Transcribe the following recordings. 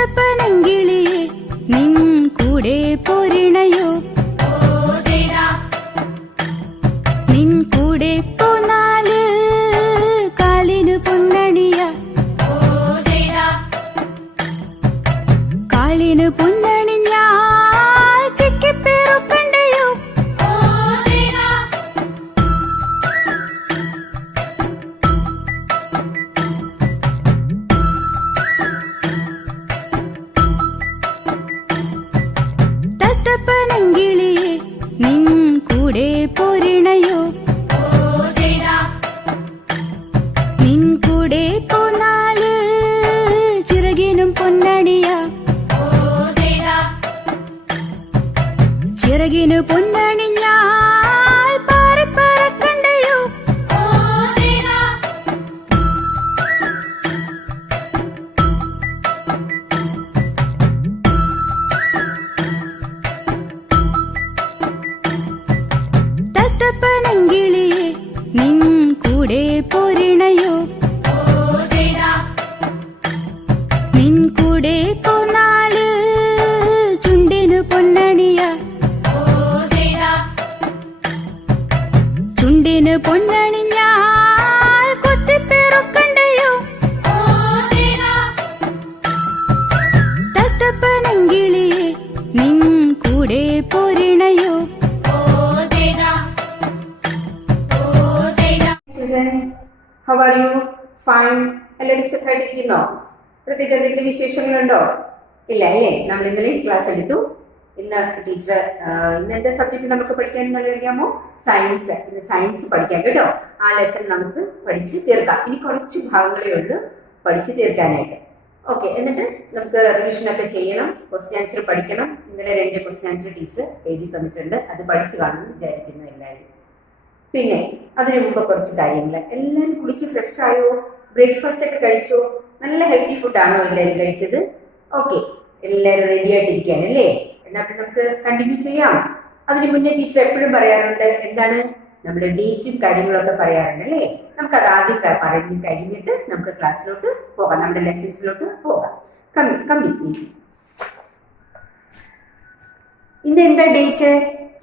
തത്തപ്പനങ്കിളിയെ നിൻ കൂടെ പോരിണയോ നിൻ കൂടെ പോന്നാല് കാലിനു പൊന്നണിയ കാലിനു പൊന്നണിഞ്ഞാൽ ചിക്കിപ്പേറുക്കണ്ടയോ തത്തപ്പനങ്കിളിയെ നിൻ കൂടെ പോരിണയോ നിൻ കൂടെ പോന്നാല് ചിറകിനും പൊന്നണിയ ചിറകിനു പൊന്നണിഞ്ഞാൽ പാറിപ്പറക്കണ്ടയോ തത്തപ്പനങ്കിളിയെ നിൻ കൂടെ പോരിണയോ നിൻ കൂടെ പോന്നാല് ചുണ്ടിനു പൊന്നണിയ ചുണ്ടിനു പൊന്നണിഞ്ഞാൽ കൊത്തിപ്പേറുക്കണ്ടയോ തത്തപ്പനങ്കിളിയെ നിൻ കൂടെ പോരിണയോ How are you? Fine. എല്ലാവരും സുഖമായിട്ടിരിക്കുന്നോ? പ്രത്യേകിച്ച് എന്തെങ്കിലും വിശേഷങ്ങളുണ്ടോ? ഇല്ല അല്ലേ? നമ്മൾ ഇന്നലെ ക്ലാസ് എടുത്തു. ഇന്ന് ടീച്ചർ ഇന്ന് എന്താ സബ്ജക്ട് നമുക്ക് പഠിക്കാൻ എന്നുള്ളത് അറിയാമോ? സയൻസ്. ഇന്ന് സയൻസ് പഠിക്കാം കേട്ടോ. ആ ലെസൺ നമുക്ക് പഠിച്ച് തീർക്കാം. ഇനി കുറച്ച് ഭാഗങ്ങളേ ഉള്ളൂ പഠിച്ച് തീർക്കാനായിട്ട്. ഓക്കെ, എന്നിട്ട് നമുക്ക് റിവിഷനൊക്കെ ചെയ്യണം. ക്വസ്റ്റ്യൻ ആൻസർ പഠിക്കണം. ഇന്നലെ 2 ക്വസ്റ്റ്യൻ ആൻസർ ടീച്ചർ എഴുതി തന്നിട്ടുണ്ട്. അത് പഠിച്ചു കാണുമെന്ന് വിചാരിക്കുന്നു എല്ലാവരും. പിന്നെ അതിനു മുമ്പ് കുറച്ച് കാര്യങ്ങൾ. എല്ലാവരും കുളിച്ച് ഫ്രഷ് ആയോ? ബ്രേക്ക്ഫാസ്റ്റ് ഒക്കെ കഴിച്ചോ? നല്ല ഹെൽത്തി ഫുഡാണോ എല്ലാവരും കഴിച്ചത്? ഓക്കെ, എല്ലാവരും റെഡി ആയിട്ടിരിക്കുകയാണല്ലേ? എന്നാൽ നമുക്ക് കണ്ടിന്യൂ ചെയ്യാം. അതിന് മുന്നേ ടീച്ചർ എപ്പോഴും പറയാറുണ്ട്, എന്താണ് നമ്മുടെ ഡേറ്റും കാര്യങ്ങളൊക്കെ പറയാറുണ്ട് അല്ലേ? നമുക്കത് ആദ്യം പറഞ്ഞു കഴിഞ്ഞിട്ട് നമുക്ക് ക്ലാസ്സിലോട്ട് പോകാം, നമ്മുടെ ലെസൺസിലോട്ട് പോകാം. കംപ്ലീറ്റ്. ഇന്ന് എന്താ date?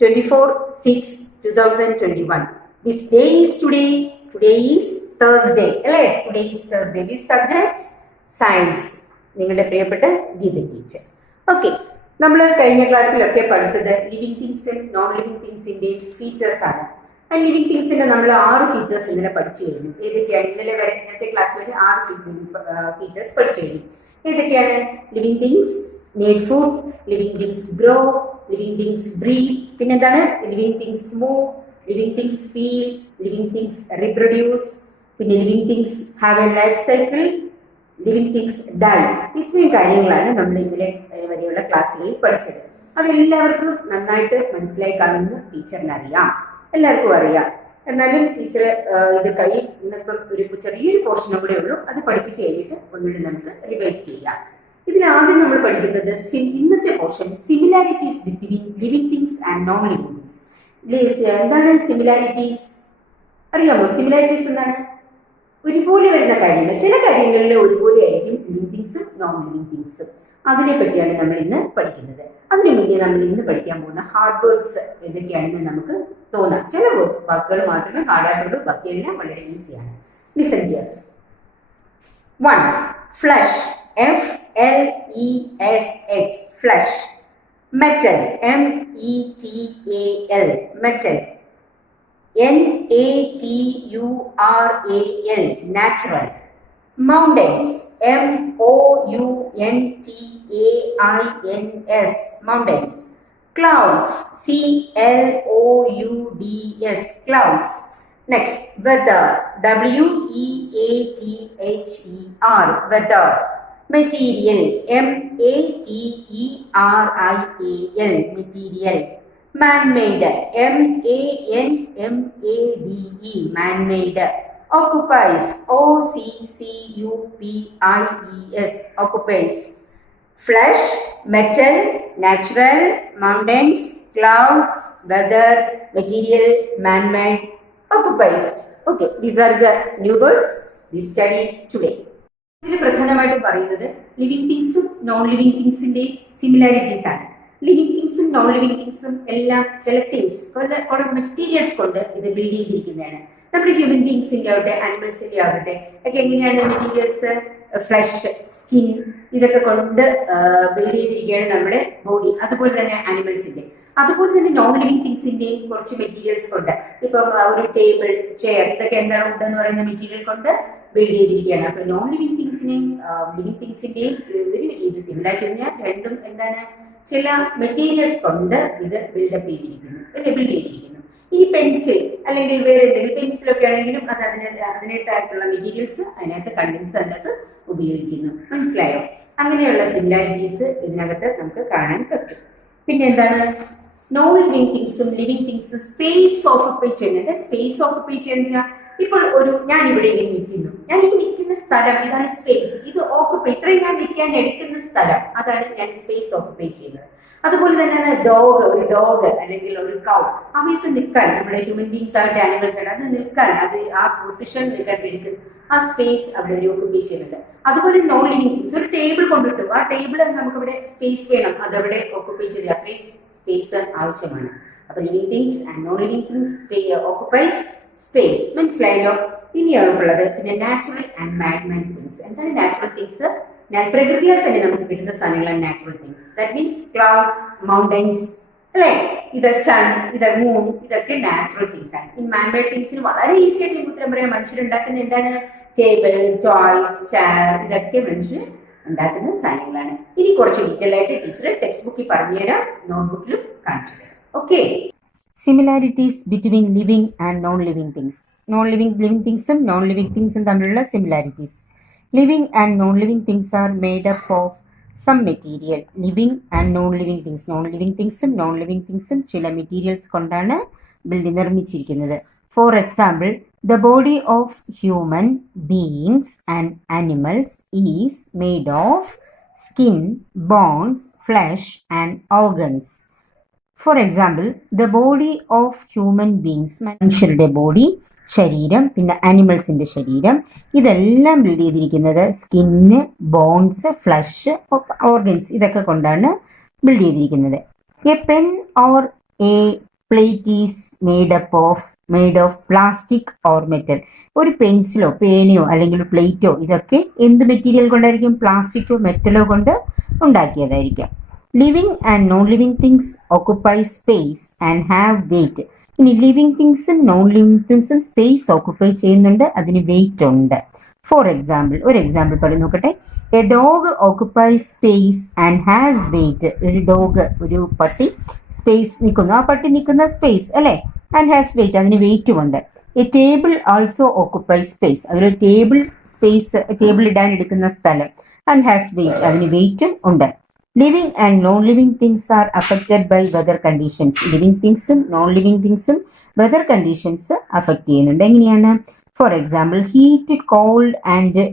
24/6/2021. This day is today. Today is Thursday. അല്ലേ? Today is Thursday. This subject science. നിങ്ങളുടെ പ്രിയപ്പെട്ട ഗീത ടീച്ചർ. ഓക്കെ, നമ്മൾ കഴിഞ്ഞ ക്ലാസ്സിലൊക്കെ പഠിച്ചത് ലിവിങ് തിങ്സും നോൺ ലിവിങ് തിങ്സിന്റെയും ഫീച്ചേഴ്സ് ആണ്. ആ ലിവിങ് തിങ്സിന്റെ നമ്മൾ 6 ഫീച്ചേഴ്സ് ഇന്നലെ പഠിച്ചു കഴിഞ്ഞു. ഏതൊക്കെയാണ്? ഇന്നലെ വരെ ഇന്നത്തെ ക്ലാസ് വരെ 6 ഫീച്ചേഴ്സ് പഠിച്ചു കഴിഞ്ഞു. ഏതൊക്കെയാണ്? Living things need food, living things grow, living things breathe, പിന്നെന്താണ്? living things move, living things feel, living things reproduce, പിന്നെ living things have a life cycle, living things die. ഇത്രയും കാര്യങ്ങളാണ് നമ്മൾ ഇന്നലെ വരെയുള്ള ക്ലാസ്സുകളിൽ പഠിച്ചത്. അതെല്ലാവർക്കും നന്നായിട്ട് മനസ്സിലായി കാണുമെന്ന് ടീച്ചറിന് അറിയാം, എല്ലാവർക്കും അറിയാം. എന്നാലും ടീച്ചർ ഇത് ഇന്നിപ്പം ഒരു ചെറിയൊരു പോർഷനും കൂടെ ഉള്ളൂ. അത് പഠിപ്പിച്ച് കഴിഞ്ഞിട്ട് ഒന്നുകൂടി നമുക്ക് റിവൈസ് ചെയ്യാം. ഇതിലാദ്യം നമ്മൾ പഠിക്കുന്നത് ഇന്നത്തെ portion similarities between living things and non living things. എന്താണ് സിമിലാരിറ്റീസ്? അറിയാമോ? സിമിലാരിറ്റീസ് എന്താണ്? ഒരുപോലെ വരുന്ന കാര്യങ്ങൾ. ചില കാര്യങ്ങളിൽ ഒരുപോലെ ആയിരിക്കും ലിവിങ് തിങ്സും നോൺ ലിവിങ് തിങ്സും. അതിനെ പറ്റിയാണ് നമ്മൾ ഇന്ന് പഠിക്കുന്നത്. അതിനു മുന്നേ നമ്മൾ ഇന്ന് പഠിക്കാൻ പോകുന്ന ഹാർഡ് വേർഡ്സ് ഏതൊക്കെയാണെന്ന് നമുക്ക് തോന്നാം. ചില വാക്കുകൾ മാത്രമേ ഹാർഡായിട്ടുള്ളൂ, ബാക്കിയെല്ലാം വളരെ ഈസിയാണ്. Listen here. 1. Flush. FLESH, flesh. Metal. METAL, metal. NATURAL, natural. Mountains. MOUNTAINS, mountains. Clouds. CLOUDS, clouds. Next, weather. WEATHER, weather. Material. MATERIAL, material. Man-made. MANMADE, man-made. Occupies. OCCUPIES, occupies. Flesh, metal, natural, mountains, clouds, weather, material, man-made, occupies. Okay, these are the new words we studied today. ഇതിൽ പ്രധാനമായിട്ടും പറയുന്നത് living തിങ്സും non living തിങ്സിന്റെയും similarities ആണ്. Living തിങ്സും non living തിങ്സും എല്ലാം ചില things കുറെ materials കൊണ്ട് ഇത് ബിൽഡ് ചെയ്തിരിക്കുന്നതാണ്. നമ്മുടെ ഹ്യൂമൻ ബീങ്സിന്റെ ആവട്ടെ ആനിമൽസിന്റെ ആവട്ടെ ഒക്കെ എങ്ങനെയാണ് മെറ്റീരിയൽസ്, ഫ്ലഷ്, സ്കിൻ, ഇതൊക്കെ കൊണ്ട് ബിൽഡ് ചെയ്തിരിക്കുകയാണ് നമ്മുടെ ബോഡി. അതുപോലെ തന്നെ ആനിമൽസിന്റെ, അതുപോലെ തന്നെ നോൺ ലിവിങ് തിങ്സിന്റെയും കുറച്ച് മെറ്റീരിയൽസ് കൊണ്ട്, ഇപ്പം ഒരു ടേബിൾ, ചെയർ, ഇതൊക്കെ എന്താണ് വുഡ് എന്ന് പറയുന്ന മെറ്റീരിയൽ കൊണ്ട് ബിൽഡ് ചെയ്തിരിക്കുകയാണ്. അപ്പൊ നോൺ ലിവിങ് തിങ്സിനെയും ലിവിങ് തിങ്സിന്റെയും ഇത് സിമിലാരിറ്റി പറഞ്ഞാൽ രണ്ടും എന്താണ്, ചില മെറ്റീരിയൽസ് കൊണ്ട് ഇത് ബിൽഡപ്പ് ചെയ്തിരിക്കുന്നു, ബിൽഡ് ചെയ്തിരിക്കുന്നു. ഈ പെൻസിൽ അല്ലെങ്കിൽ വേറെ എന്തെങ്കിലും പെൻസിലൊക്കെ ആണെങ്കിലും അത് അതിനായിട്ടുള്ള മെറ്റീരിയൽസ് അതിനകത്ത് കണ്ടൻസ് അതിനകത്ത് ഉപയോഗിക്കുന്നു. മനസ്സിലായോ? അങ്ങനെയുള്ള സിമിലാരിറ്റീസ് ഇതിനകത്ത് നമുക്ക് കാണാൻ പറ്റും. പിന്നെ എന്താണ്, നോൺ ലിവിങ് തിങ്സും ലിവിങ് തിങ്സും സ്പേസ് ഓക്കുപ്പൈ ചെയ്യുന്നുണ്ട്. സ്പേസ് ഓക്കുപ്പൈ ചെയ്യുന്ന, ഇപ്പോൾ ഞാൻ ഇവിടെ ഇങ്ങനെ നിൽക്കുന്നു, ഞാൻ ഈ നിൽക്കുന്ന സ്ഥലം ഇതാണ് സ്പേസ്, ഇത് ഓക്കുപ്പൈ, ഇത്രയും ഞാൻ നിൽക്കാൻ എടുക്കുന്ന സ്ഥലം, അതാണ് ഞാൻ സ്പേസ് ഓക്കുപ്പൈ ചെയ്യുന്നത്. അതുപോലെ തന്നെ ഒരു ഡോഗ് അല്ലെങ്കിൽ ഒരു കൗ, അവയൊക്കെ നിൽക്കാൻ, നമ്മുടെ ഹ്യൂമൻ ബീങ്സ് ആയിട്ട് ആനിമൽസ് ആയിട്ട് അത് നിൽക്കാൻ, അത് ആ പൊസിഷൻ നിൽക്കാൻ വേണ്ടി ആ സ്പേസ് അവിടെ ഒരു ഓക്കുപ്പൈ ചെയ്യുന്നുണ്ട്. അതുപോലെ നോൺ ലിവിങ് തിങ്സ്, ഒരു ടേബിൾ കൊണ്ടിട്ടു, ആ ടേബിൾ നമുക്ക് ഇവിടെ സ്പേസ് വേണം, അതവിടെ ഓക്കുപ്പൈ ചെയ്ത് അത്രയും സ്പേസ് ആവശ്യമാണ്. അപ്പൊ living things and non living things occupies space. മനസ്സിലായല്ലോ? ഇനിയാണുള്ളത് പിന്നെ നാച്ചുറൽ ആൻഡ് മാൻ-മെയ്ഡ് തിങ്സ്. എന്താണ് നാച്ചുറൽ തിങ്സ്? പ്രകൃതിയാൽ തന്നെ നമുക്ക് കിട്ടുന്ന സാധനങ്ങളാണ് natural things. That means clouds, mountains, അല്ലെ, ഇത് സൺ, ഇത് മൂൺ, ഇതൊക്കെ നാച്ചുറൽ തിങ്സ് ആണ്. ഈ മാൻ-മെയ്ഡ് തിങ്സിന് വളരെ ഈസി ആയിട്ട് ഉത്തരം പറയാം. മനുഷ്യരുണ്ടാക്കുന്ന എന്താണ്? ടേബിൾ, ടോയ്സ്, ചെയർ, ഇതൊക്കെ മനുഷ്യർ ഉണ്ടാക്കുന്ന സാധനങ്ങളാണ്. ഇനി കുറച്ച് ഡീറ്റെയിൽ ആയിട്ട് ടീച്ചർ ടെക്സ്റ്റ് ബുക്കിൽ പറഞ്ഞുതരാം, നോട്ട്ബുക്കിലും കാണിച്ചു തരാം. Okay. Similarities between living and non living things. Living തിങ്സും നോൺ ലിവിങ് തിങ്സും തമ്മിലുള്ള similarities. Living and non living things are made up of some material. Living and non living things, non living തിങ്സും non living തിങ്സും ചില materials കൊണ്ടാണ് നിർമ്മിച്ചിരിക്കുന്നത്. For example, the body of human beings and animals is made of skin, bones, flesh and organs. For example, the body of human beings, മനുഷ്യരുടെ body, ശരീരം, പിന്നെ ആനിമൽസിന്റെ ശരീരം, ഇതെല്ലാം ബിൽഡ് ചെയ്തിരിക്കുന്നത് സ്കിന്ന്, ബോൺസ്, ഫ്ലഷ്, ഓർഗൻസ്, ഇതൊക്കെ കൊണ്ടാണ് ബിൽഡ് ചെയ്തിരിക്കുന്നത്. A pen or A plate is made of plastic or metal. ഒരു പെൻസിലോ പേനയോ അല്ലെങ്കിൽ പ്ലേറ്റോ ഇതൊക്കെ എന്ത് മെറ്റീരിയൽ കൊണ്ടായിരിക്കും? പ്ലാസ്റ്റിക്കോ മെറ്റലോ കൊണ്ട് ഉണ്ടാക്കിയതായിരിക്കാം. Living and non living things occupy space and have weight. ഇനി ലിവിങ് തിങ്സും നോൺ ലിവിങ് തിങ്സും സ്പേസ് ഓക്കുപ്പൈ ചെയ്യുന്നുണ്ട്, അതിന് വെയിറ്റ് ഉണ്ട്. ഫോർ എക്സാമ്പിൾ, ഒരു എക്സാമ്പിൾ പറഞ്ഞു നോക്കട്ടെ. A dog occupy space and has weight. ഒരു ഡോഗ്, ഒരു പട്ടി സ്പേസ് നിൽക്കുന്നു, ആ പട്ടി നിൽക്കുന്ന സ്പേസ് അല്ലെ, ആൻഡ് ഹാസ് വെയിറ്റ്, അതിന് വെയിറ്റും ഉണ്ട്. A table also occupy space. അതൊരു ടേബിൾ സ്പേസ്, ടേബിൾ ഇടാൻ എടുക്കുന്ന സ്ഥലം, ആൻഡ് ഹാസ് വെയിറ്റ്, അതിന് വെയിറ്റും ഉണ്ട്. Living and non living things are affected by weather conditions. Living തിങ്സും നോൺ ലിവിങ് തിങ്സും വെതർ കണ്ടീഷൻസ് അഫക്റ്റ് ചെയ്യുന്നുണ്ട്. എങ്ങനെയാണ്? For example, heat, cold and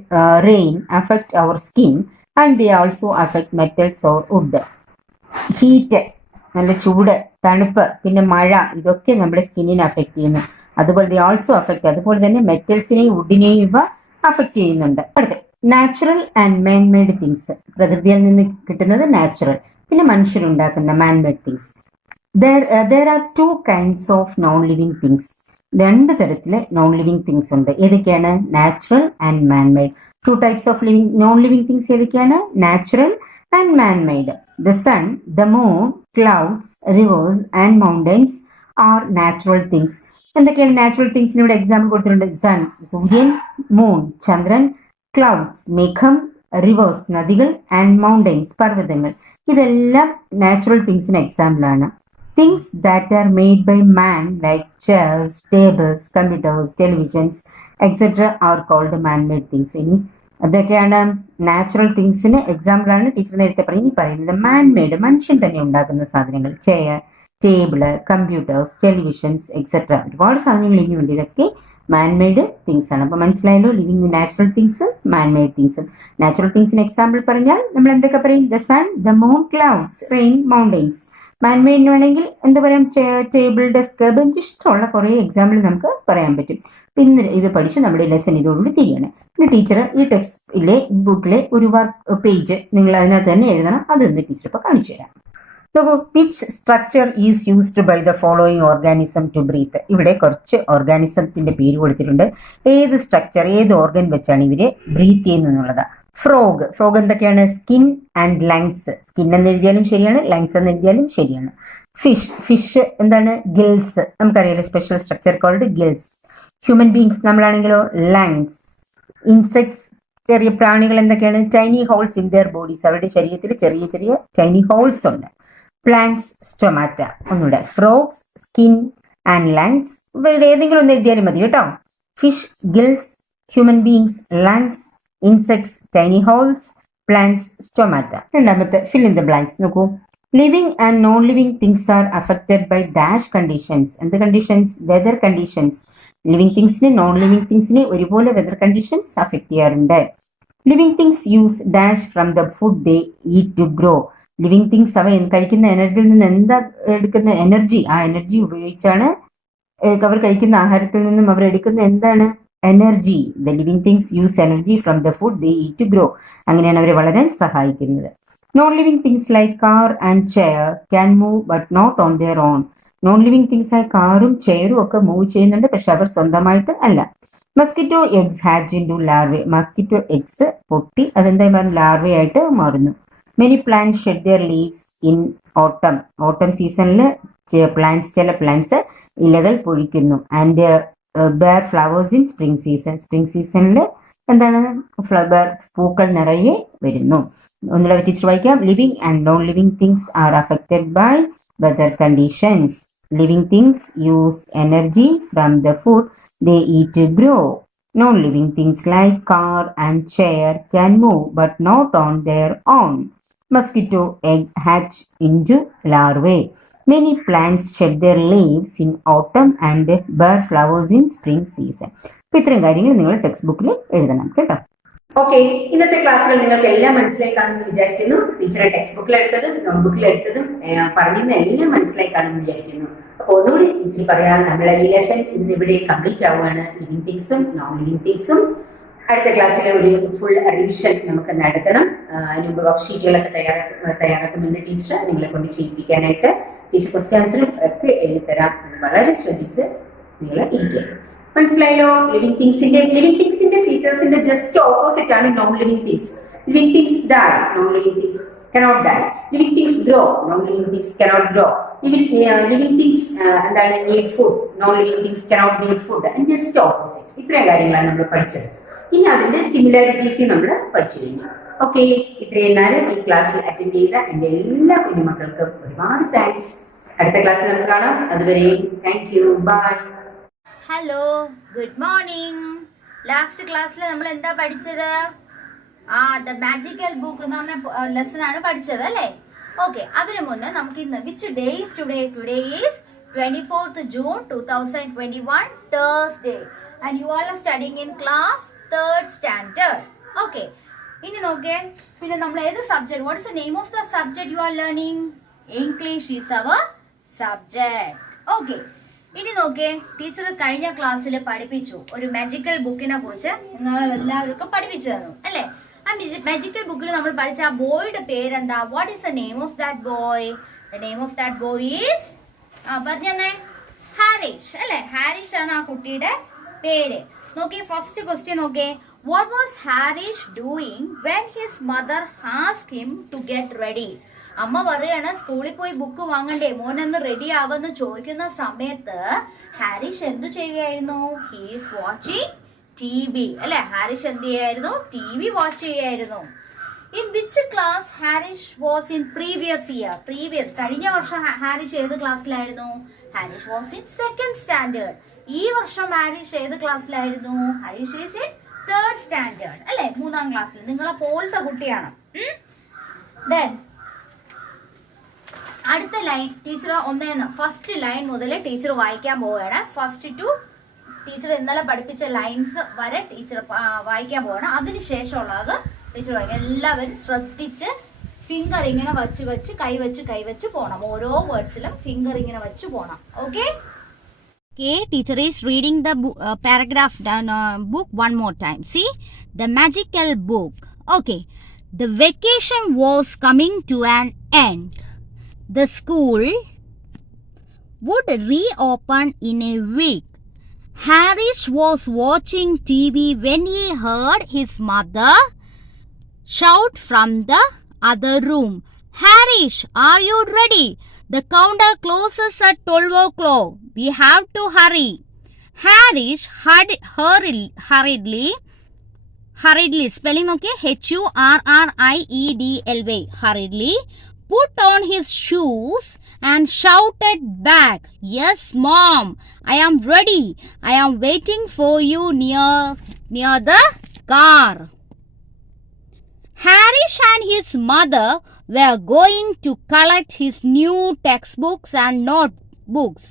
rain affect our skin and they also affect metals or wood. Heat, നല്ല ചൂട്, തണുപ്പ്, പിന്നെ മഴ, ഇതൊക്കെ നമ്മുടെ സ്കിന്നിനെ അഫക്റ്റ് ചെയ്യുന്നു. അതുപോലെ ദേ ഓൾസോ അഫക്റ്റ്, അതുപോലെ തന്നെ മെറ്റൽസിനെയും വുഡിനെയും ഇവ അഫക്റ്റ് ചെയ്യുന്നുണ്ട്. അടുത്ത നാച്ചുറൽ ആൻഡ് മാൻ-മെയ്ഡ് തിങ്സ്. പ്രകൃതിയിൽ നിന്ന് കിട്ടുന്നത് നാച്ചുറൽ, പിന്നെ മനുഷ്യരുണ്ടാക്കുന്ന മാൻ-മെയ്ഡ് things. There are two kinds of non-living things. രണ്ട് തരത്തിലെ നോൺ ലിവിങ് തിങ്സ് ഉണ്ട്. ഏതൊക്കെയാണ്? Natural and man-made. Two types of non living things ഏതൊക്കെയാണ്? Natural and man-made. The sun, the moon, clouds, rivers and mountains are natural things. എന്തൊക്കെയാണ് natural തിങ്സിന് ഇവിടെ example കൊടുത്തിട്ടുണ്ട്? Sun, സൂര്യൻ, moon, ചന്ദ്രൻ, ക്ലൗഡ്സ്, മേഘം, റിവേഴ്സ്, നദികൾ, ആൻഡ് മൗണ്ടൻസ്, പർവ്വതങ്ങൾ. ഇതെല്ലാം നാച്ചുറൽ തിങ്സിന് എക്സാമ്പിൾ ആണ്. Things that are made by man like chairs, tables, computers, televisions, etc. are called man-made things. ഇനി അതൊക്കെയാണ് നാച്ചുറൽ തിങ്സിന് എക്സാമ്പിൾ ആണ്. ടീച്ചർ നേരത്തെ പറയുന്നത് മാൻ-മെയ്ഡ്, മനുഷ്യൻ തന്നെ ഉണ്ടാക്കുന്ന സാധനങ്ങൾ, chair, table, computers, televisions, etcetera, ഒരുപാട് സാധനങ്ങൾ ഇനിയുണ്ട്. ഇതൊക്കെ മാൻ-മെയ്ഡ് തിങ്സ് ആണ്. അപ്പൊ മനസ്സിലായല്ലോ, ലിവിങ് നാച്ചുറൽ തിങ്സും മാൻ-മെയ്ഡ് തിങ്സും. നാച്ചുറൽ തിങ്സിന് എക്സാമ്പിൾ പറഞ്ഞാൽ നമ്മൾ എന്തൊക്കെ പറയും? The sun, the moon, clouds, rain, mountains. മാൻമെയ്ഡിന് വേണമെങ്കിൽ എന്താ പറയാം, ചെയർ, ടേബിൾ, ഡെസ്ക്, ബെഞ്ച്, ഇഷ്ടമുള്ള കുറേ എക്സാമ്പിൾ നമുക്ക് പറയാൻ പറ്റും. ഇന്ന് ഇത് പഠിച്ച് നമ്മുടെ ലെസൺ ഇതോടുകൂടി തീരുകയാണ്. പിന്നെ ടീച്ചർ ഈ ടെക്സ്റ്റിലെ ബുക്കിലെ ഒരു വർക്ക് പേജ് നിങ്ങൾ അതിനകത്ത് തന്നെ എഴുതണം. അതെന്ത് ടീച്ചർ ഇപ്പോൾ കാണിച്ചു തരാം. നോക്കൂ, which structure is used by the following organism to breathe. ഇവിടെ കുറച്ച് ഓർഗാനിസത്തിന്റെ പേര് കൊടുത്തിട്ടുണ്ട്. ഏത് സ്ട്രക്ചർ, ഏത് ഓർഗൻ വെച്ചാണ് ഇവര് ബ്രീത്ത് ചെയ്യുന്നത്? ഫ്രോഗ്. ഫ്രോഗ് എന്തൊക്കെയാണ്? Skin and lungs. സ്കിൻ എന്ന് എഴുതിയാലും ശരിയാണ്, ലങ്സ് എന്ന് എഴുതിയാലും ശരിയാണ്. ഫിഷ്. ഫിഷ് എന്താണ്? ഗിൽസ്. നമുക്കറിയാലോ, special structure called gills. Human beings നമ്മളാണെങ്കിലോ ലങ്സ്. ഇൻസെക്ട്സ്, ചെറിയ പ്രാണികൾ എന്തൊക്കെയാണ്? Tiny holes in their bodies. അവരുടെ ശരീരത്തിൽ ചെറിയ ചെറിയ ടൈനി ഹോൾസ് ഉണ്ട്. Plants, stomata. ഒന്നുകൂടെ, ഫ്രോഗ്സ്, സ്കിൻ ആൻഡ് ലങ്സ്. ഇവരുടെ ഏതെങ്കിലും ഒന്ന് എഴുതിയാലും മതി കേട്ടോ. Fish, gills, human beings, lungs, insects, tiny holes, plants, stomata. രണ്ടാമത്തെ, ഫിൽ ഇൻ ദ ബ്ലാങ്ക്സ്. നോക്കൂ, living and non living things are affected by dash conditions. എന്ത് കണ്ടീഷൻസ്? Weather conditions. ലിവിംഗ് തിങ്സിനെ നോൺ ലിവിംഗ് തിങ്സിനെ ഒരുപോലെ വെതർ കണ്ടീഷൻസ് അഫക്ട് ചെയ്യാറുണ്ട്. Living things use dash from the food they eat to grow. Living things അവ കഴിക്കുന്ന എനർജിയിൽ നിന്ന് എന്താ എടുക്കുന്ന? എനർജി. ആ എനർജി ഉപയോഗിച്ചാണ് അവർ കഴിക്കുന്ന ആഹാരത്തിൽ നിന്നും അവർ എടുക്കുന്ന എന്താണ്? Energy. The living things use energy from the food they eat to grow. അങ്ങനെയാണ് അവരെ വളരാൻ സഹായിക്കുന്നത്. Non living things like car and chair can move but not on their own. Non living things ആയ കാറും ചെയറും ഒക്കെ മൂവ് ചെയ്യുന്നുണ്ട്, പക്ഷെ അവർ സ്വന്തമായിട്ട് അല്ല. Mosquito eggs hatch into larvae. Mosquito eggs പൊട്ടി അതെന്തായി മാറും? ലാർവേ ആയിട്ട് മാറുന്നു. Many plants shed their leaves in autumn. Autumn സീസണിൽ ചില പ്ലാന്റ്സ് ഇലകൾ പൊഴിക്കുന്നു. And bear flowers in spring season. Spring സീസണിൽ എന്താണ്? ഫ്ലവർ, പൂക്കൾ നിറയെ വരുന്നു. ഒന്നുകൂടെ ടീച്ചർ വായിക്കാം. Living and non living things are affected by weather conditions. Living things use energy from the food they eat to grow. Non-living things like car and chair can move but not on their own. Mosquito egg hatch into larvae. Many plants shed their leaves in autumn and bear flowers in spring season. അപ്പോൾ ഇത്രയും കാര്യങ്ങൾ നിങ്ങൾ text ബുക്കിൽ എഴുതണം കേട്ടോ. Okay, ഇന്നത്തെ ക്ലാസ്സുകൾ നിങ്ങൾക്ക് എല്ലാം മനസ്സിലായി കാണുമെന്ന് വിചാരിക്കുന്നു. ടീച്ചറെ ടെക്സ്റ്റ് ബുക്കിൽ എടുത്തതും നോട്ട്ബുക്കിൽ എടുത്തതും പറഞ്ഞിരുന്ന എല്ലാം മനസ്സിലായി കാണുമെന്ന് വിചാരിക്കുന്നു. അപ്പോൾ ഒന്നുകൂടി ടീച്ചർ പറയാൻ, നമ്മുടെ ഈ ലെസൺ ഇന്ന് ഇവിടെ കംപ്ലീറ്റ് ആവുകയാണ്. ലിവിംഗ് തിങ്സും നോൺ ലിവിംഗ് തിങ്സും. അടുത്ത ക്ലാസ്സിലെ ഒരു ഫുൾ റിവിഷൻ നമുക്ക് നടത്തണം. അതിന് മുമ്പ് വർക്ക് ഷീറ്റുകളൊക്കെ തയ്യാറാക്കുന്നുണ്ട് ടീച്ചർ, നിങ്ങളെ കൊണ്ട് ചെയ്യിപ്പിക്കാനായിട്ട്. ടീച്ചർ ക്വസ്റ്റ്യൻ ആൻസറും ഒക്കെ എഴുതിത്തരാം. വളരെ ശ്രദ്ധിച്ച് നിങ്ങൾ ഇരിക്കുക. മനസ്സിലായല്ലോ? ലിവിംഗ് തിങ്സിന്റെ ഫീച്ചേഴ്സിന്റെ ജസ്റ്റ് ഓപ്പോസിറ്റ് ആണ് non living things. Living things die, non living things cannot die. Living things grow, non-living things cannot grow. Living things എന്താണ്? need food, non-living things cannot need food. And just opposite. ഇത്രയും കാര്യങ്ങളാണ് നമ്മൾ പഠിച്ചത്. ഇനി അതിന്റെ similarities നമ്മൾ പഠിച്ചു കഴിഞ്ഞു. ഓക്കെ, ഇത്രയും നേരം ഈ ക്ലാസ്സിൽ അറ്റൻഡ് ചെയ്ത എൻ്റെ എല്ലാ കുഞ്ഞുമക്കൾക്കും ഒരുപാട് താങ്ക്സ്. അടുത്ത ക്ലാസ്സിൽ നമുക്ക് കാണാം. അതുവരെയും thank you, bye. Hello, good morning. Last ക്ലാസ്സിൽ നമ്മൾ എന്താ പഠിച്ചത്? ദ മാജിക്കൽ ബുക്ക് എന്ന് പറഞ്ഞ ലെസൺ ആണ് പഠിച്ചത് അല്ലേ? ഓക്കെ, അതിനു മുന്നേ നമുക്ക് ഇന്ന് which day is today? Today is 24th June 2021, Thursday, and you all are studying in class 3rd standard. Okay, ഇനി നോക്കേ, പിന്നെ നമ്മൾ ഏത് subject, what is the name of the subject you are learning? English is our subject. Okay, ഇനി നോക്കേ, teacher കഴിഞ്ഞ ക്ലാസ്സിൽ പഠിപ്പിച്ചു ഒരു മാജിക്കൽ ബുക്കിനെ കുറിച്ച് നിങ്ങൾ എല്ലാവർക്കും പഠിപ്പിച്ചു തന്നു അല്ലേ? ആ മാജിക്കൽ ബുക്കിൽ നമ്മൾ പഠിച്ച ആ ബോയുടെ പേരെന്താ? What is the name of that boy? The name of that boy is പറഞ്ഞേ, ഹാരിഷ് അല്ലേ? ഹാരിഷ് ആണ് ആ കുട്ടിയുടെ പേര്. നോക്കി, ഫസ്റ്റ് ക്വസ്റ്റ്യൻ നോക്കേ. What was Harish doing when his mother asked him to get ready? അമ്മ പറയാണ് സ്കൂളിൽ പോയി ബുക്ക് വാങ്ങണ്ടേ, മോനൊന്ന് റെഡി ആവെന്ന് ചോദിക്കുന്ന സമയത്ത് ഹാരിഷ് എന്തു ചെയ്യുകയായിരുന്നു? ഹീസ് വാച്ചിങ് TV അല്ലെ? ഹാരിഷ് എന്ത് ചെയ്യായിരുന്നു? TV വാച്ച് ചെയ്യായിരുന്നു. In which class Harish was in previous year? കഴിഞ്ഞ വർഷം ഹാരിഷ് ഏത് ക്ലാസ്സിലായിരുന്നു? Harish was in 2nd standard. ഈ വർഷം ഹാരിഷ് ഏത് ക്ലാസ്സിലായിരുന്നു? Harish is in 3rd standard അല്ലെ? 3ാം ക്ലാസ്സിൽ. നിങ്ങളെ പോലത്തെ കുട്ടിയാണ്. ദെൻ അടുത്ത ലൈൻ ടീച്ചർ ഫസ്റ്റ് ലൈൻ മുതൽ ടീച്ചർ വായിക്കാൻ പോവുകയാണ്. ഫസ്റ്റ് ടു ടീച്ചർ ഇന്നലെ പഠിപ്പിച്ച ലൈൻസ് വരെ ടീച്ചർ വായിക്കാൻ പോവാണ്. അതിനുശേഷമുള്ളത് ടീച്ചർ വായിക്കാം. എല്ലാവരും ശ്രദ്ധിച്ച് ഫിംഗർ ഇങ്ങനെ വെച്ച് കൈവച്ച് പോണം. ഓരോ വേർഡ്സിലും ഫിംഗർ ഇങ്ങനെ വെച്ച് പോണം. Okay. Okay, teacher is reading the paragraph book one more time. See, the magical book. Okay, the vacation was coming to an end. The school would reopen in a week. Harish was watching TV when he heard his mother shout from the other room, "Harish, are you ready? The counter closes at 12 o'clock. We have to hurry." Harish hurriedly, spelling okay, Hurriedly, hurriedly put on his shoes and shouted back, "Yes, Mom, I am ready. I am waiting for you near the car." Harish and his mother were going to collect his new textbooks and notebooks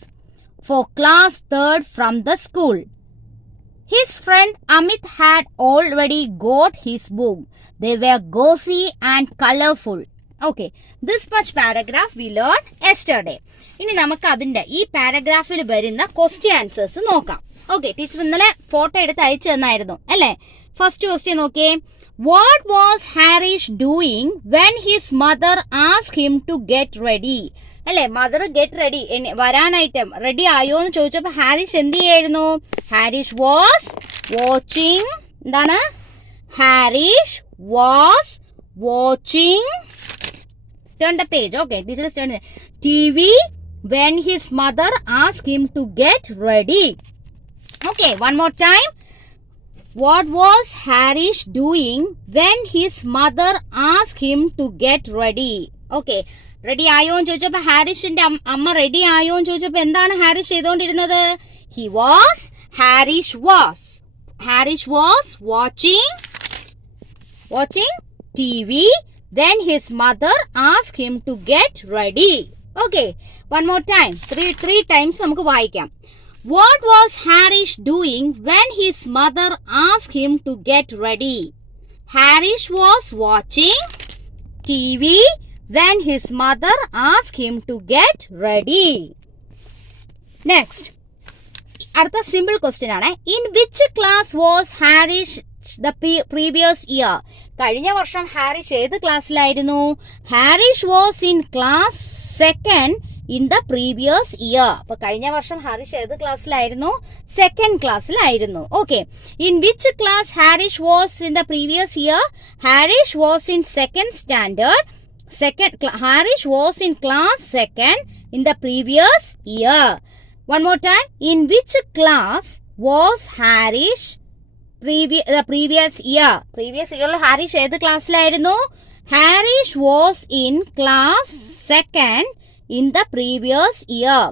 for class 3rd from the school. His friend Amit had already got his book. They were gauzy and colorful. Okay, this much paragraph we learned yesterday. ഇനി നമുക്ക് അതിന്റെ ഈ പാരഗ്രാഫിൽ വരുന്ന question answers നോക്കാം. Okay, teacher ഇന്നലെ photo എടുത്ത് അയച്ചു തന്നായിരുന്നു അല്ലേ? ഫസ്റ്റ് ക്വസ്റ്റ്യൻ നോക്കിയേ. What was Harish doing when his mother asked him to get ready? അല്ലെ, മദർ ഗെറ്റ് റെഡി വരാനായിട്ട് റെഡി ആയോ എന്ന് ചോദിച്ചപ്പോ ഹാരിഷ് എന്ത് ചെയ്യായിരുന്നു? Harish was watching. എന്താണ്? Harish was watching. Turn the page. Okay, teacher is turning TV when his mother asked him to get ready. Okay, one more time. What was Harish doing when his mother asked him to get ready? Okay, ready ആയോ എന്ന് ചോദിച്ചപ്പോ ഹാരിഷിന്റെ അമ്മ ready ആയോ എന്ന് ചോദിച്ചപ്പോ എന്താണ് ഹാരിഷ് ചെയ്തുകൊണ്ടിരുന്നത്? Harish was watching TV when his mother asked him to get ready. Okay, one more time. Three times നമുക്ക് വായിക്കാം. What was Harish doing when his mother asked him to get ready? Harish was watching TV when his mother asked him to get ready. Next, അടുത്ത simple question ആണ്. In which class was Harish the previous year? കഴിഞ്ഞ വർഷം ഹാരിഷ് ഏത് ക്ലാസ്സിലായിരുന്നു? Harish was in class 2nd in the previous year. അപ്പൊ കഴിഞ്ഞ വർഷം ഹാരിഷ് ഏത് ക്ലാസ്സിലായിരുന്നു? 2nd ക്ലാസ്സിലായിരുന്നു. Okay, in which class Harish was in the previous year? Harish was in 2nd standard. Harish was in class 2nd in the previous year. One more time. In which class was Harish the previous year? Previous year Harish ഏത് ക്ലാസ്സിലായിരുന്നു? Harish was in class 2nd in the previous year.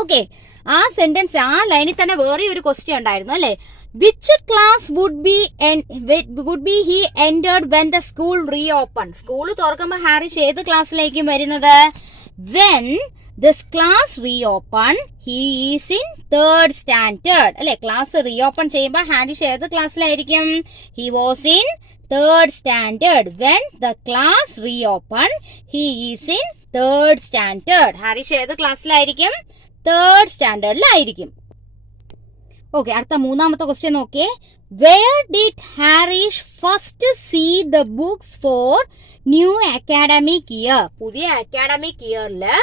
Okay, ആ sentence ആ ലൈനിൽ തന്നെ വേറെ ഒരു question ഉണ്ടായിരുന്നു അല്ലെ? Which class would be he entered when the school reopened? School തുറക്കുമ്പോൾ ഹാരിഷ് ഏത് ക്ലാസ്സിലേക്കും വരുന്നത്? When this class reopened, he is in 3rd standard. അല്ലെ, ക്ലാസ് റീഓപ്പൺ ചെയ്യുമ്പോൾ ഹാരിഷ് ഏത് ക്ലാസ്സിലായിരിക്കും? He was in 3rd standard. When the class reopened, he is in 3rd standard. Harish ഏത് ക്ലാസ്സിലായിരിക്കും? 3rd സ്റ്റാൻഡേർഡിലായിരിക്കും. Okay, അടുത്ത മൂന്നാമത്തെ question നോക്കിയേ. Where did Harish first see the books for new academic year? പുതിയ academic ഇയറില്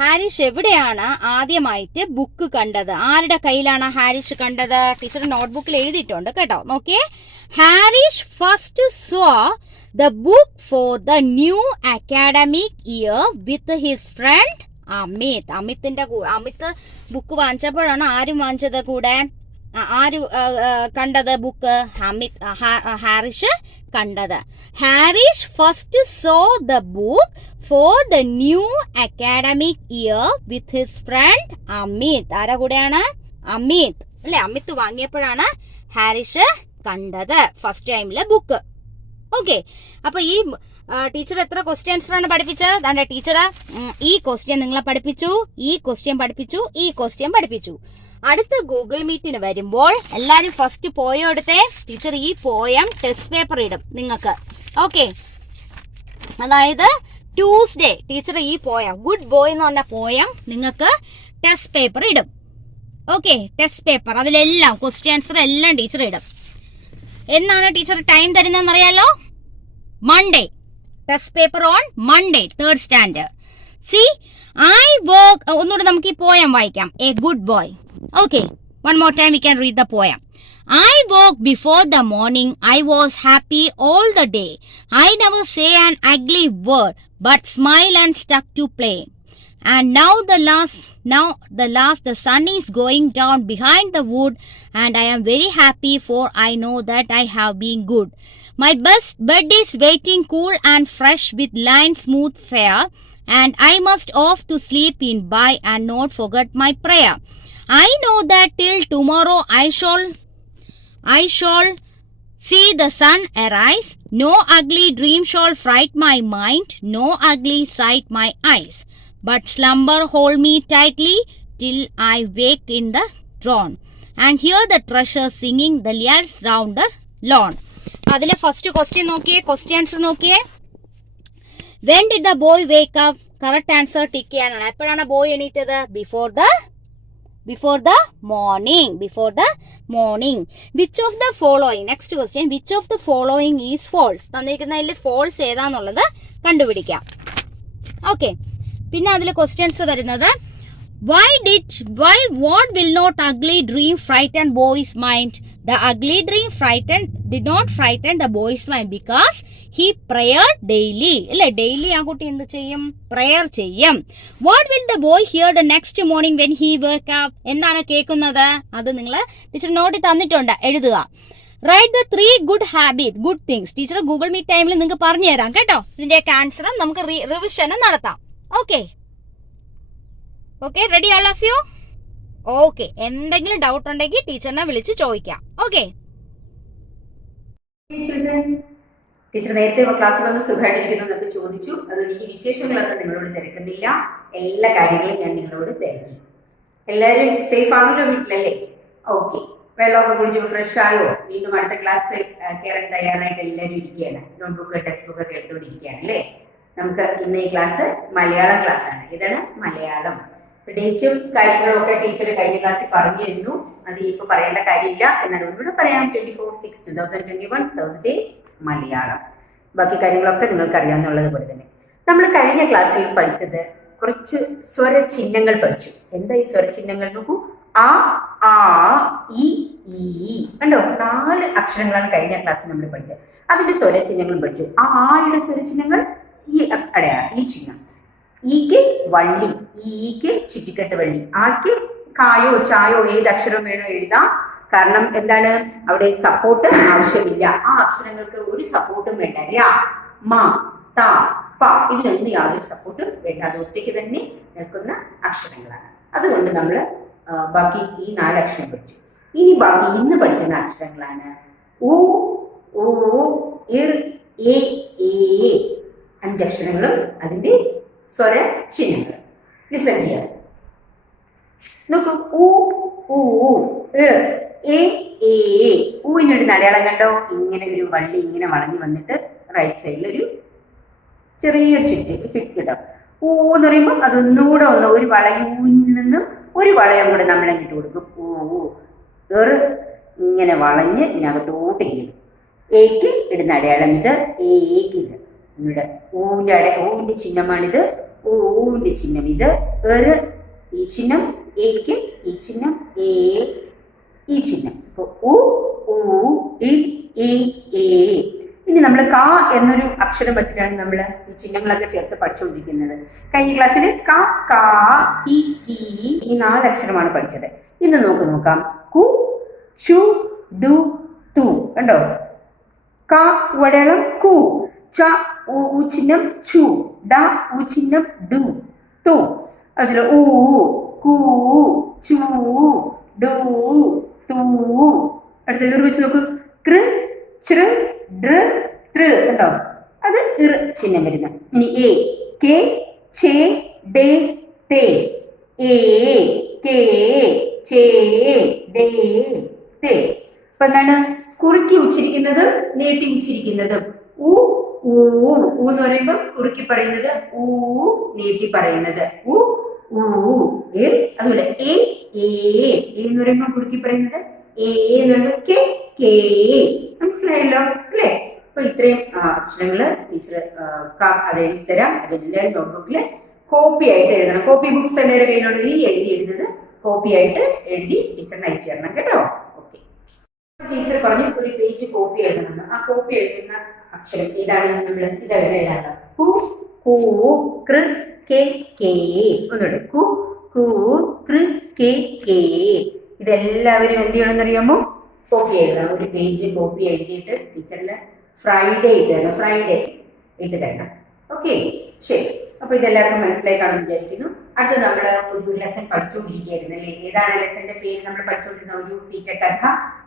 Harish എവിടെയാണ് ആദ്യമായിട്ട് book കണ്ടത്? ആരുടെ കയ്യിലാണ് ഹാരിഷ് കണ്ടത്? ടീച്ചർ നോട്ട്ബുക്കിൽ എഴുതിയിട്ടുണ്ട് കേട്ടോ, നോക്കിയേ. Harish first saw the book for the new academic year with his friend Amit. Amit book വാങ്ങിച്ചപ്പോഴാണ് ആരും വാങ്ങിച്ചത് കൂടെ? ആര് കണ്ടത് ബുക്ക്? ഹാരിഷ് കണ്ടത്. Harish first saw the book for the new academic year with his friend Amit. ആരാ കൂടെയാണ്? അമിത് അല്ലെ, അമിത് വാങ്ങിയപ്പോഴാണ് ഹാരിഷ് കണ്ടത് ഫസ്റ്റ് ടൈമിലെ ബുക്ക്. ഓക്കെ, അപ്പൊ ഈ ടീച്ചർ എത്ര ക്വസ്റ്റ്യൻസ് ആണ് പഠിപ്പിച്ചത്? അതാണ്ട് ടീച്ചർ ഈ ക്വസ്റ്റ്യൻ നിങ്ങളെ പഠിപ്പിച്ചു, ഈ ക്വസ്റ്റ്യൻ പഠിപ്പിച്ചു, ഈ ക്വസ്റ്റ്യൻ പഠിപ്പിച്ചു. അടുത്ത ഗൂഗിൾ മീറ്റിന് വരുമ്പോൾ എല്ലാരും ഫസ്റ്റ് പോയം എടുത്തേ. ടീച്ചർ ഈ പോയം ടെസ്റ്റ് പേപ്പർ ഇടും നിങ്ങൾക്ക്. ഓക്കെ, അതായത് ട്യൂസ്ഡേ ടീച്ചർ ഈ പോയം ഗുഡ് ബോയ് എന്ന് പറഞ്ഞ പോയം നിങ്ങൾക്ക് ടെസ്റ്റ് പേപ്പർ ഇടും. ഓക്കെ, ടെസ്റ്റ് പേപ്പർ അതിലെല്ലാം ക്വസ്റ്റ്യൻ ആൻസർ എല്ലാം ടീച്ചർ ഇടും. എന്നാണ് ടീച്ചർ ടൈം തരുന്നതെന്ന് അറിയാലോ? Monday. Test paper on Monday, 3rd standard. C I work, ഒന്നുകൂടെ നമുക്ക് ഈ പോയം വായിക്കാം. A good boy. Okay, one more time we can read the poem. I woke before the morning, I was happy all the day. I never say an ugly word, but smile and stuck to play. And now the sun is going down behind the wood, and I am very happy, for I know that I have been good. My bed is waiting cool and fresh with linen smooth fair, and I must off to sleep in by and not forget my prayer. I know that till tomorrow I shall see the sun arise. No ugly dream shall fright my mind, no ugly sight my eyes. But slumber hold me tightly till I wake in the dawn, and hear the thrushes singing the lyres round the lawn. അതിലെ first question നോക്കിയേ, question answer നോക്കിയേ. When did the boy wake up? Correct answer tick ചെയ്യാനാണ്. എപ്പോഴാണ് boy എണീറ്റത്? Before the morning. Which of the following, next question, which of the following is false? തന്നിരിക്കുന്നതിൽ false ഏതാന്നുള്ളത് കണ്ടുപിടിക്കാം. Okay, പിന്നെ അതിൽ ക്വസ്റ്റ്യൻസ് വരുന്നത് what will not ugly dream frighten boy's mind? The ugly dream did not frighten the boy's mind because he prayed daily. അല്ലെ, daily ആ കുട്ടി എന്ത് ചെയ്യും? പ്രയർ ചെയ്യും. What will the boy hear the next morning when he wake up? എന്താണ് കേൾക്കുന്നത്? അത് നിങ്ങൾ ടീച്ചർ നോട്ടിൽ തന്നിട്ടുണ്ട്, എഴുതുക. Write the 3 good things. Teacher Google Meet ടൈമിൽ നിങ്ങൾക്ക് പറഞ്ഞു തരാം കേട്ടോ. ഇതിന്റെയൊക്കെ ആൻസറും നമുക്ക് റിവിഷനും നടത്താം. Okay, ready all of you? Okay, എന്തെങ്കിലും ഡൗട്ട് ഉണ്ടെങ്കിൽ ടീച്ചറിനെ വിളിച്ച് ചോദിക്കാം. ഓക്കെ ടീച്ചർ നേരത്തെ ക്ലാസ്സിലൊന്ന് സുഖമായിട്ടിരിക്കുന്നു എന്നൊക്കെ ചോദിച്ചു. അതുകൊണ്ട് ഈ വിശേഷങ്ങളൊക്കെ നിങ്ങളോട് തിരക്കുന്നില്ല, എല്ലാ കാര്യങ്ങളും ഞാൻ നിങ്ങളോട് തിരക്കി. എല്ലാവരും സേഫ് ആണല്ലോ വീട്ടിലല്ലേ? ഓക്കെ, വെള്ളമൊക്കെ കുടിച്ച് ഫ്രഷ് ആയോ? വീണ്ടും അടുത്ത ക്ലാസ് കയറാൻ തയ്യാറായിട്ട് എല്ലാവരും ഇരിക്കുകയാണ്. നോട്ട്ബുക്ക് ടെക്സ്റ്റ് ബുക്ക് ഒക്കെ എടുത്തുകൊണ്ടിരിക്കുകയാണ് അല്ലേ? നമുക്ക് ഇന്ന് ഈ ക്ലാസ് മലയാളം ക്ലാസ് ആണ്. ഇതാണ് മലയാളം. ഡേറ്റും കാര്യങ്ങളും ഒക്കെ ടീച്ചർ കഴിഞ്ഞ ക്ലാസ്സിൽ പറഞ്ഞു തരുന്നു. അത് ഇപ്പൊ പറയേണ്ട കാര്യമില്ല, എന്നാൽ ഒന്നുകൂടെ പറയാം. 24/6/2021 തേഴ്സ്ഡേ മലയാളം. ബാക്കി കാര്യങ്ങളൊക്കെ നിങ്ങൾക്ക് അറിയാവുന്നുള്ളത് പോലെ തന്നെ നമ്മൾ കഴിഞ്ഞ ക്ലാസ്സിൽ പഠിച്ചത് കുറച്ച് സ്വരചിഹ്നങ്ങൾ പഠിച്ചു. എന്താ ഈ സ്വരചിഹ്നങ്ങൾ നോക്കൂ. ആ, ആ, ഇ, ഈ. കണ്ടോ, 4 അക്ഷരങ്ങളാണ് കഴിഞ്ഞ ക്ലാസ്സിൽ നമ്മൾ പഠിച്ചത്. അതിന്റെ സ്വരചിഹ്നങ്ങളും പഠിച്ചു. ആയുടെ സ്വരചിഹ്നങ്ങൾ ഈ അടയാളം, ഈ ചിഹ്നം. ഈക്ക് വള്ളി, ഈക്ക് ചുറ്റിക്കെട്ട് വള്ളി. ആക്ക് കായോ ചായോ ഏത് അക്ഷരം വേണോ എഴുതാം. കാരണം എന്താണ്, അവിടെ സപ്പോർട്ട് ആവശ്യമില്ല. ആ അക്ഷരങ്ങൾക്ക് ഒരു സപ്പോർട്ടും വേണ്ട. ര, മ, ത, പ ഇതിനൊന്നും യാതൊരു സപ്പോർട്ടും വേണ്ട. അത് ഒറ്റയ്ക്ക് തന്നെ നിൽക്കുന്ന അക്ഷരങ്ങളാണ്. അതുകൊണ്ട് നമ്മൾ ബാക്കി ഈ 4 അക്ഷരം പഠിച്ചു. ഇനി ബാക്കി ഇന്ന് പഠിക്കുന്ന അക്ഷരങ്ങളാണ് ഉ, ഓ, ഇർ, എ, 5 അക്ഷരങ്ങളും അതിന്റെ സ്വര ചിഹ്നങ്ങൾ. ലിസൺ ചെയ്യാം, നോക്കൂ. ഉ, ഊ, എ, ഊവിനൊരു അടയാളം കണ്ടോ? ഇങ്ങനെ ഒരു വള്ളി ഇങ്ങനെ വളഞ്ഞു വന്നിട്ട് റൈറ്റ് സൈഡിൽ ഒരു ചെറിയൊരു ചുറ്റിക്കിട്ടും. ഊ എന്ന് പറയുമ്പോൾ അതൊന്നുകൂടെ ഒരു വളയൂരിൽ നിന്നും ഒരു വളയം കൂടെ നമ്മൾ അങ്ങോട്ട് കൊടുക്കും. ഊ ഇങ്ങനെ വളഞ്ഞ് ഇതിനകത്തോട്ട് ഇരിക്കും. ഏക്ക് ഇടുന്ന അടയാളം ഇത്, ഏക്ക് ഇത്. ഇവിടെ ഊവിന്റെ ചിഹ്നമാണിത്. ഊവിന്റെ ചിഹ്നം ഇത്. ഈ ചിഹ്നം, ഏക്ക് ഈ ചിഹ്നം, ഈ ചിഹ്നം. അപ്പൊ ഉ, ഊ, ഇ, ഏ. ഇനി നമ്മൾ ക എന്നൊരു അക്ഷരം വെച്ചിട്ടാണ് നമ്മൾ ഈ ചിഹ്നങ്ങളൊക്കെ ചേർത്ത് പഠിച്ചുകൊണ്ടിരിക്കുന്നത്. കഴിഞ്ഞ ക്ലാസ്സിൽ ക, കാ, കി, കീ ഈ 4 അക്ഷരമാണ് പഠിച്ചത്. ഇന്ന് നോക്കാം. കു, ചു, ഡു, തു. കണ്ടോ? ക അടയാളം കു, ച ഉ ചിഹ്നം ചു, ഡ ഉ ചിഹ്നം ഡു, തു. അതിൽ ഊ, കൂ, ചൂ, ഡു, തൂ. അടുത്ത ഇർ വെച്ച് നോക്കൂ. കൃ, ചൃ, ഡ്ര, തൃ. കണ്ടോ? അത് ഇർ ചിഹ്നം വരുന്ന. ഇനി എ, കെ, ചേ, ഡേ, തേ. എ, കെ, ചേ, ഡേ, തേ. അപ്പൊ എന്താണ്? കുറുക്കി ഉച്ചരിക്കുന്നതും നീട്ടി ഉച്ചരിക്കുന്നതും. ഉ, ഊ എന്ന് പറയുമ്പോൾ കുറുക്കി പറയുന്നത് ഊ, നീട്ടി പറയുന്നത് ഊ ഊ. അതുപോലെ എ എന്ന് പറയുമ്പോൾ കുറുക്കി പറയുന്നത് എ എന്ന് പറയുമ്പോൾ കെ കേ. മനസ്സിലായല്ലോ അല്ലേ? അപ്പൊ ഇത്രയും അക്ഷരങ്ങള് ടീച്ചർ അത് എഴുതിത്തരാം. അതെല്ലാവരും നോട്ട്ബുക്കില് കോപ്പി ആയിട്ട് എഴുതണം. കോപ്പി ബുക്സ് എല്ലാവരും കയ്യിലുണ്ടെങ്കിൽ എഴുതുന്നത് കോപ്പി ആയിട്ട് എഴുതി ടീച്ചറിന് അയച്ചു തരണം കേട്ടോ. ഓക്കെ, ടീച്ചർ പറഞ്ഞു ഒരു പേജ് കോപ്പി എഴുതണം. ആ കോപ്പി എഴുതുന്ന അക്ഷരം ഏതാണ്? നമ്മൾ ഇതെല്ലാം എഴുതാനുള്ള കു കൂ കൃ കെ കേ. ഒന്നുകൂടെ കു കൂ കൃ കെ കേ. ഇതെല്ലാവരും എന്ത് ചെയ്യണമെന്നറിയാമോ? കോപ്പി എഴുതണം. ഒരു പേജ് കോപ്പി എഴുതിയിട്ട് ടീച്ചറിന് ഫ്രൈഡേ ഇട്ട് തരണം. ഫ്രൈഡേ ഇട്ട് തരണം. ഓക്കെ, ശരി. അപ്പൊ ഇതെല്ലാവർക്കും മനസ്സിലായി കാണും വിചാരിക്കുന്നു. അടുത്ത് നമ്മൾ ഒരു ലെസൺ പഠിച്ചുകൊണ്ടിരിക്കുകയായിരുന്നു അല്ലേ? ഏതാണ് ലെസന്റെ പേര്? നമ്മൾ പഠിച്ചുകൊണ്ടിരുന്ന ഒരു തീറ്റ കഥ.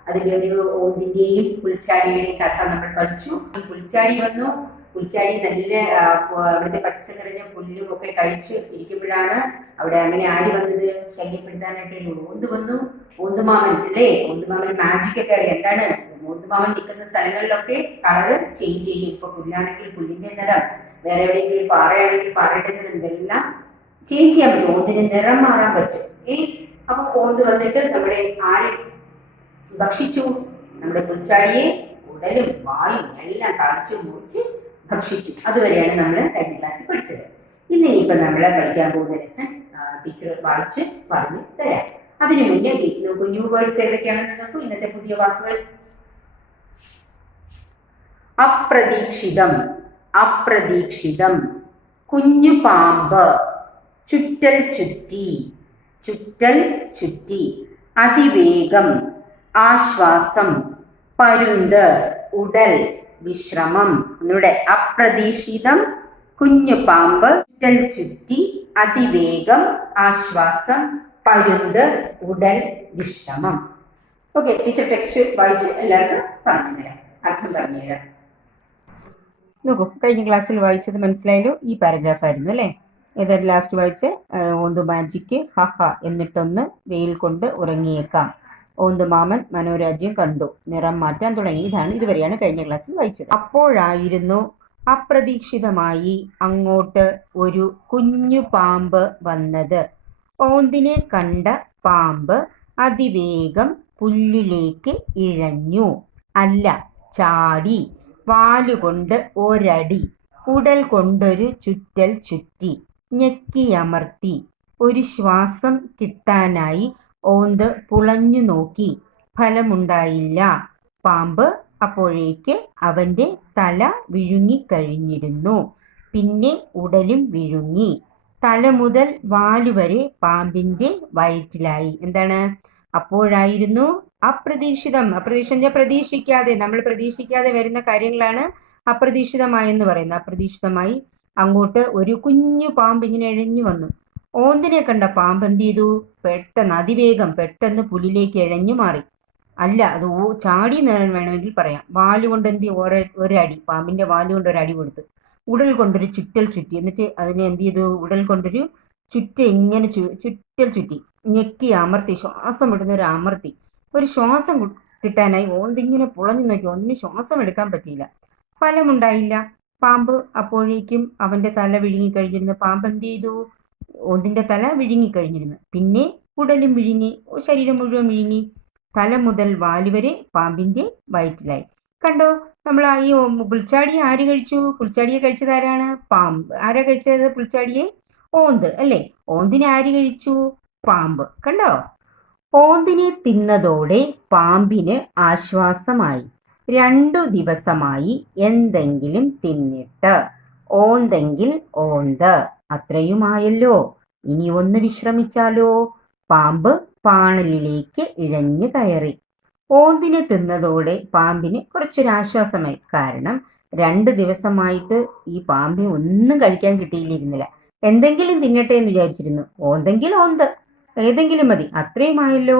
അതിന്റെ ഒരു ഓന്തിന്റെയും പുൽച്ചാടിയുടെയും കഥ നമ്മൾ പഠിച്ചു. പുൽച്ചാടി വന്നു. പുൽച്ചാടി നല്ല അവിടുത്തെ പച്ച നിറഞ്ഞ പുല്ലും ഒക്കെ കഴിച്ച് ഇരിക്കുമ്പോഴാണ് അവിടെ അങ്ങനെ ആര് വന്നത്? ശല്യപ്പെടുത്താനായിട്ട് ഒരു ഓന്ത് വന്നു. ഓന്തുമാമൻ അല്ലേ? ഓന്തുമാമൻ മാജിക് ഒക്കെ അറിയാം. എന്താണ് ഓന്തുമാമൻ നിൽക്കുന്ന സ്ഥലങ്ങളിലൊക്കെ കളറ് ചേഞ്ച് ചെയ്യും. ഇപ്പൊ പുല്ലാണെങ്കിൽ പുല്ലിന്റെ നിറം, വേറെ എവിടെയെങ്കിലും പാറയാണെങ്കിൽ പാറയുടെ നിറം, ഇതെല്ലാം ചേഞ്ച് ചെയ്യാൻ പറ്റും. ഓന്തിന്റെ നിറം മാറാൻ പറ്റും. അപ്പൊ ഓന്ത് വന്നിട്ട് നമ്മുടെ ആരെ ഭക്ഷിച്ചു? നമ്മുടെ പുൽച്ചാടിയെ ഉടലും വായും എല്ലാം കളിച്ചു മുറിച്ച് ഭക്ഷിച്ചു. അതുവരെയാണ് നമ്മൾ കഴിഞ്ഞ ക്ലാസ്സിൽ പഠിച്ചത്. ഇന്നിപ്പോ നമ്മൾ പഠിക്കാൻ പോകുന്ന ലെസൺ ടീച്ചർ വായിച്ച് പറഞ്ഞു തരാം. അതിനു മുന്നേ ടീച്ചർ നോക്കൂ, ന്യൂ വേർഡ്സ് ഏതൊക്കെയാണെന്ന് നോക്കൂ. ഇന്നത്തെ പുതിയ വാക്കുകൾ: അപ്രതീക്ഷിതം, അപ്രതീക്ഷിതം, കുഞ്ഞു പാമ്പ്, ചുറ്റൽ ചുറ്റി, ചുറ്റൽ ചുറ്റി, അതിവേഗം, ആശ്വാസം, പരുന്ത്, ഉടൽ, വിശ്രമം. ഒന്നുകൂടെ: അപ്രതീക്ഷിതം, കുഞ്ഞു പാമ്പ്, ചുറ്റൽ ചുറ്റി, അതിവേഗം, ആശ്വാസം, പരുന്ത്, ഉടൽ, വിശ്രമം. ഓക്കെ, ടീച്ചർ ടെക്സ്റ്റ് വായിച്ച് എല്ലാവർക്കും പറഞ്ഞുതരാം, അർത്ഥം പറഞ്ഞുതരാം. നോക്കൂ, കഴിഞ്ഞ ക്ലാസ്സിൽ വായിച്ചത് മനസ്സിലായല്ലോ? ഈ പാരഗ്രാഫ് ആയിരുന്നു അല്ലേ? ഏതായാലും ലാസ്റ്റ് വായിച്ച് ഓന്തു മാജിക്ക് ഹഹ എന്നിട്ടൊന്ന് വെയിൽ കൊണ്ട് ഉറങ്ങിയേക്കാം. ഓന്തുമാമൻ മനോരാജ്യം കണ്ടു, നിറം മാറ്റാൻ തുടങ്ങി. ഇതുവരെയാണ് കഴിഞ്ഞ ക്ലാസ്സിൽ വായിച്ചത്. അപ്പോഴായിരുന്നു അപ്രതീക്ഷിതമായി അങ്ങോട്ട് ഒരു കുഞ്ഞു പാമ്പ് വന്നത്. ഓന്തിനെ കണ്ട പാമ്പ് അതിവേഗം പുല്ലിലേക്ക് ഇഴഞ്ഞു, അല്ല ചാടി, വാലുകൊണ്ട് ഒരടി, ഉടൽ കൊണ്ടൊരു ചുറ്റൽ ചുറ്റി, ഞെക്കിയമർത്തി. ഒരു ശ്വാസം കിട്ടാനായി ഓന്ത് പുളഞ്ഞു നോക്കി. ഫലമുണ്ടായില്ല. പാമ്പ് അപ്പോഴേക്ക് അവന്റെ തല വിഴുങ്ങിക്കഴിഞ്ഞിരുന്നു. പിന്നെ ഉടലും വിഴുങ്ങി. തല മുതൽ വാലുവരെ പാമ്പിന്റെ വയറ്റിലായി. എന്താണ്? അപ്പോഴായിരുന്നു അപ്രതീക്ഷിതം. അപ്രതീക്ഷിത പ്രതീക്ഷിക്കാതെ, നമ്മൾ പ്രതീക്ഷിക്കാതെ വരുന്ന കാര്യങ്ങളാണ് അപ്രതീക്ഷിതമായെന്ന് പറയുന്നത്. അപ്രതീക്ഷിതമായി അങ്ങോട്ട് ഒരു കുഞ്ഞു പാമ്പ് ഇങ്ങനെ എഴഞ്ഞു വന്നു. ഓന്തിനെ കണ്ട പാമ്പ് എന്ത് ചെയ്തു? പെട്ടെന്ന് അതിവേഗം പെട്ടെന്ന് പുലിലേക്ക് ഇഴഞ്ഞു മാറി. അല്ല, അത് ചാടി നേടാൻ വേണമെങ്കിൽ പറയാം. വാലുകൊണ്ട് എന്ത് ഒരടി, പാമ്പിന്റെ വാലുകൊണ്ട് ഒരടി കൊടുത്തു. ഉടൽ കൊണ്ടൊരു ചുറ്റൽ ചുറ്റി. എന്നിട്ട് അതിനെ എന്ത് ചെയ്തു? ഉടൽ കൊണ്ടൊരു ഇങ്ങനെ ചുറ്റൽ ചുറ്റി, ഞെക്കി അമർത്തി, ശ്വാസം വിടുന്ന ഒരു അമർത്തി. ഒരു ശ്വാസം കിട്ടാനായി ഓന്തിങ്ങനെ പുളഞ്ഞു നോക്കി. ഒന്നിനും ശ്വാസം എടുക്കാൻ പറ്റിയില്ല. ഫലമുണ്ടായില്ല. പാമ്പ് അപ്പോഴേക്കും അവന്റെ തല വിഴുങ്ങിക്കഴിഞ്ഞിരുന്നു. പാമ്പ് എന്ത് ചെയ്തു? ഓന്തിന്റെ തല വിഴുങ്ങിക്കഴിഞ്ഞിരുന്നു. പിന്നെ ഉടലും വിഴുങ്ങി, ശരീരം മുഴുവൻ വിഴുങ്ങി. തല മുതൽ വാലുവരെ പാമ്പിന്റെ വയറ്റിലായി. കണ്ടോ? നമ്മൾ ഈ പുൽച്ചാടിയെ ആര് കഴിച്ചു? പുൽച്ചാടിയെ കഴിച്ചത് ആരാണ്? പാമ്പ്. ആരാ കഴിച്ചത് പുൽച്ചാടിയെ? ഓന്ത് അല്ലേ? ഓന്തിനെ ആര് കഴിച്ചു? പാമ്പ്. കണ്ടോ? ഓന്തിനെ തിന്നതോടെ പാമ്പിന് ആശ്വാസമായി. 2 ദിവസമായി എന്തെങ്കിലും തിന്നിട്ട്. ഓന്തെങ്കിൽ ഓന്ത്, അത്രയുമായല്ലോ. ഇനി ഒന്ന് വിശ്രമിച്ചാലോ? പാമ്പ് പാണലിലേക്ക് ഇഴഞ്ഞു കയറി. ഓന്തിനെ തിന്നതോടെ പാമ്പിന് കുറച്ചൊരാശ്വാസമായി. കാരണം 2 ദിവസമായിട്ട് ഈ പാമ്പിന് ഒന്നും കഴിക്കാൻ കിട്ടിയില്ലിരുന്നില്ല. എന്തെങ്കിലും തിന്നട്ടെ എന്ന് വിചാരിച്ചിരുന്നു. ഓന്തെങ്കിൽ ഓന്ത്, ഏതെങ്കിലും മതി, അത്രയുമായല്ലോ.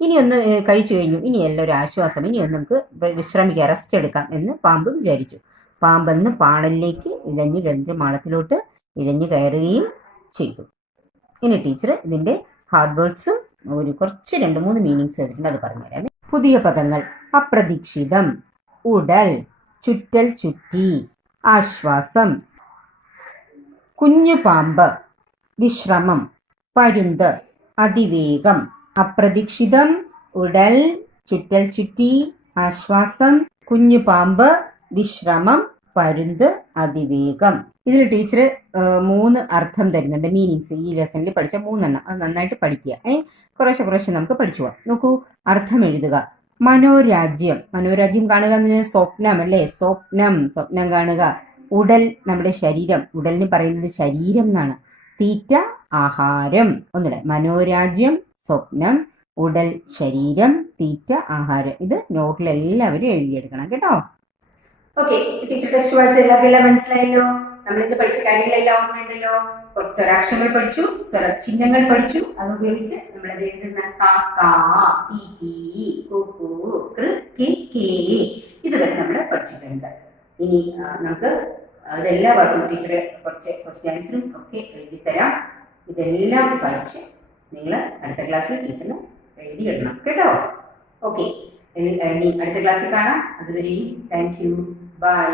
ഇനി ഒന്ന് കഴിച്ചു കഴിഞ്ഞു, ഇനിയല്ല ഒരു ആശ്വാസം, ഇനി ഒന്ന് നമുക്ക് വിശ്രമിക്കാം, റെസ്റ്റ് എടുക്കാം എന്ന് പാമ്പ് വിചാരിച്ചു. പാമ്പെന്ന് പാണലിലേക്ക് ഇഴഞ്ഞു കയറി മാളത്തിലോട്ട് ഇഴഞ്ഞു കയറുകയും ചെയ്തു. ഇനി ടീച്ചർ ഇതിന്റെ ഹാർഡ് വേർഡ്സും കുറച്ച് 2-3 മീനിങ്സ് എടുത്തിട്ടുണ്ട്, അത് പറഞ്ഞുതരാം. പുതിയ പദങ്ങൾ: അപ്രതീക്ഷിതം, ഉടൽ, ചുറ്റൽ ചുറ്റി, ആശ്വാസം. കുഞ്ഞു പാമ്പ്, വിശ്രമം. പരുന്ത്, അതിവേഗം. അപ്രതീക്ഷിതം, ഉടൽ, ചുറ്റൽ ചുറ്റി, ആശ്വാസം, കുഞ്ഞു പാമ്പ്, വിശ്രമം, പരുന്ത്, അതിവേഗം. ഇതിൽ ടീച്ചർ 3 അർത്ഥം തരുന്നുണ്ട്, മീനിങ്സ്. ഈ ലെസണിൽ പഠിച്ച 3 അത് നന്നായിട്ട് പഠിക്കുക. കുറേശ്ശെ നമുക്ക് പഠിച്ചു പോവാം. നോക്കൂ, അർത്ഥം എഴുതുക. മനോരാജ്യം, മനോരാജ്യം കാണുക എന്ന് പറഞ്ഞാൽ സ്വപ്നം അല്ലേ, സ്വപ്നം കാണുക. ഉടൽ, നമ്മുടെ ശരീരം, ഉടലിന് പറയുന്നത് ശരീരം എന്നാണ്. തീറ്റ, ആഹാരം. ഒന്നുകൂടെ, മനോരാജ്യം സ്വപ്നം, ഉടൽ ശരീരം, തീറ്റ ആഹാരം. ഇത് നോട്ടിൽ എല്ലാവരും എഴുതിയെടുക്കണം കേട്ടോ. ഓക്കെ, ടീച്ചർ ടെസ്റ്റ് വായിച്ച എല്ലാവർക്കും മനസ്സിലായല്ലോ. നമ്മൾ ഇന്ന് പഠിച്ച കാര്യങ്ങളെല്ലാം ഓർമ്മയുണ്ടല്ലോ. കുറച്ച് സ്വരാക്ഷരങ്ങൾ പഠിച്ചു, സ്വരചിഹ്നങ്ങൾ പഠിച്ചു. അത് ഉപയോഗിച്ച് നമ്മൾ എഴുതുന്ന ഇതുവരെ നമ്മൾ പഠിച്ചിട്ടുണ്ട്. ഇനി നമുക്ക് അതെല്ലാവർക്കും ടീച്ചർ കുറച്ച് ക്വസ്റ്റ്യൻസും ഒക്കെ എഴുതിത്തരാം. ഇതെല്ലാം പഠിച്ച് നിങ്ങൾ അടുത്ത ക്ലാസ്സിൽ ടീച്ചറിന് എഴുതിയിടണം കേട്ടോ. ഓക്കെ, ഇനി അടുത്ത ക്ലാസ്സിൽ കാണാം. അതുവരെയും താങ്ക് യു, ബൈ.